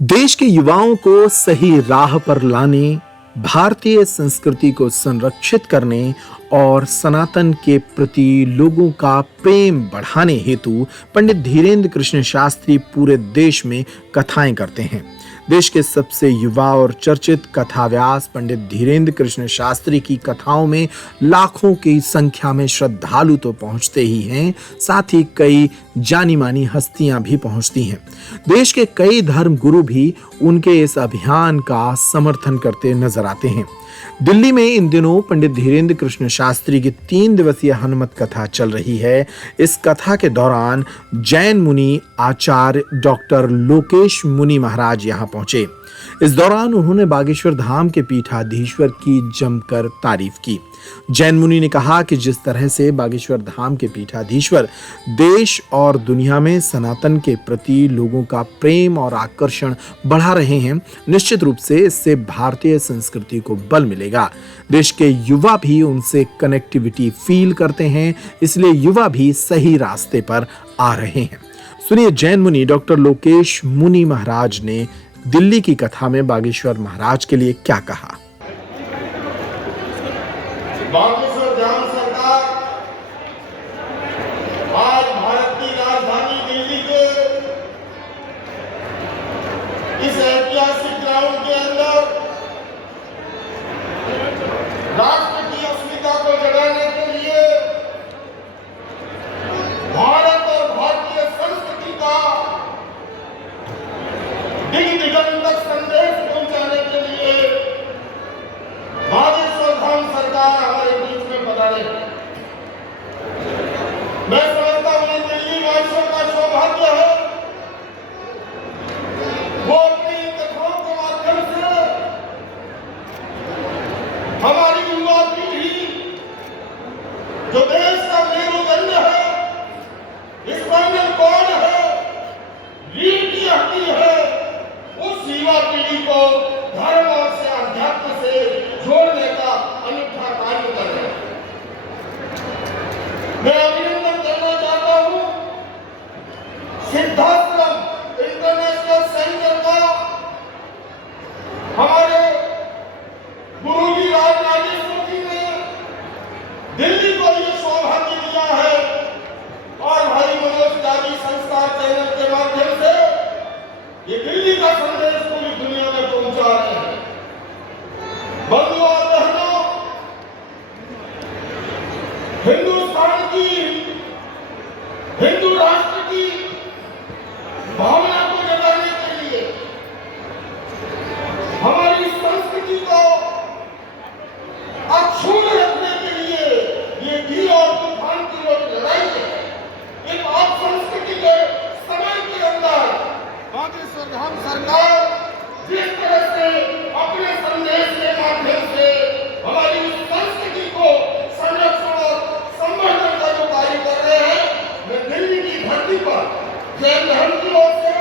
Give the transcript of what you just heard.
देश के युवाओं को सही राह पर लाने, भारतीय संस्कृति को संरक्षित करने और सनातन के प्रति लोगों का प्रेम बढ़ाने हेतु पंडित धीरेन्द्र कृष्ण शास्त्री पूरे देश में कथाएं करते हैं। देश के सबसे युवा और चर्चित कथाव्यास पंडित धीरेन्द्र कृष्ण शास्त्री की कथाओं में लाखों की संख्या में श्रद्धालु तो पहुंचते ही हैं, साथ ही कई जानी मानी हस्तियां भी पहुंचती हैं। देश के कई धर्म गुरु भी उनके इस अभियान का समर्थन करते नजर आते हैं। दिल्ली में इन दिनों पंडित धीरेन्द्र कृष्ण शास्त्री की 3 दिवसीय हनुमत कथा चल रही है। इस कथा के दौरान जैन मुनि आचार्य डॉक्टर लोकेश मुनि महाराज यहां पहुंचे। इस दौरान उन्होंने बागेश्वर धाम के पीठाधीश्वर की जमकर तारीफ की। जैन मुनि ने कहा कि जिस तरह से बागेश्वर धाम के पीठाधीश्वर देश और दुनिया में सनातन के प्रति लोगों का प्रेम और आकर्षण बढ़ा रहे हैं, निश्चित रूप से इससे भारतीय संस्कृति को बल मिलेगा। देश के युवा भी उनसे कनेक्टिविटी फील करते हैं, इसलिए युवा भी सही रास्ते पर आ रहे हैं। सुनिए जैन मुनि डॉक्टर लोकेश मुनि महाराज ने दिल्ली की कथा में बागेश्वर महाराज के लिए क्या कहा। बागेश्वर धाम सरकार आज भारत की राजधानी दिल्ली के इस ऐतिहासिक ग्राउंड के अंदर राष्ट्र की अस्मिता को जगाने के लिए भारत और भारतीय संस्कृति का दिग दिगंत तक संदेश पहुंचाने के लिए बागेश्वर धाम सरकार हमारे बीच में पधारे। मैं समझता हूं दिल्ली वासियों का सौभाग्य है, वो अपनी कथाओं के माध्यम से हमारी युवा पीढ़ी जो देश का मेरुदंड है, स्पाइनल कॉर्ड है, रीढ़ की हड्डी है, उस युवा पीढ़ी को धर्म और से अध्यात्म से जोड़ने का अनूठा कार्य कर रहे हैं। मैं अभिनंदन करना चाहता हूं सिद्धाश्रम इंटरनेशनल सेंटर का हमारे गुरुजी राजेश्वर जी ने दिल्ली को ये सौभाग्य दिया है और भाई मनोज त्यागी संस्कार चैनल के माध्यम से ये दिल्ली का संदेश पूरी दुनिया में पहुंचा रहे हैं। बंधुओं और बहनों, हिंदुस्तान की, हिंदू राष्ट्र की भावना को जगाने के लिए, हमारी संस्कृति को अक्षुण्ण रखने के लिए ये घी और तूफान की जो लड़ाई है, एक आप संस्कृति के समय के अंदर बागेश्वर धाम सरकार जिस तरह से अपने संदेश के माध्यम से हमारी संस्कृति को संरक्षण और संवर्धन का जो कार्य कर रहे हैं, मैं दिल्ली की धरती पर जैन धर्म की ओर से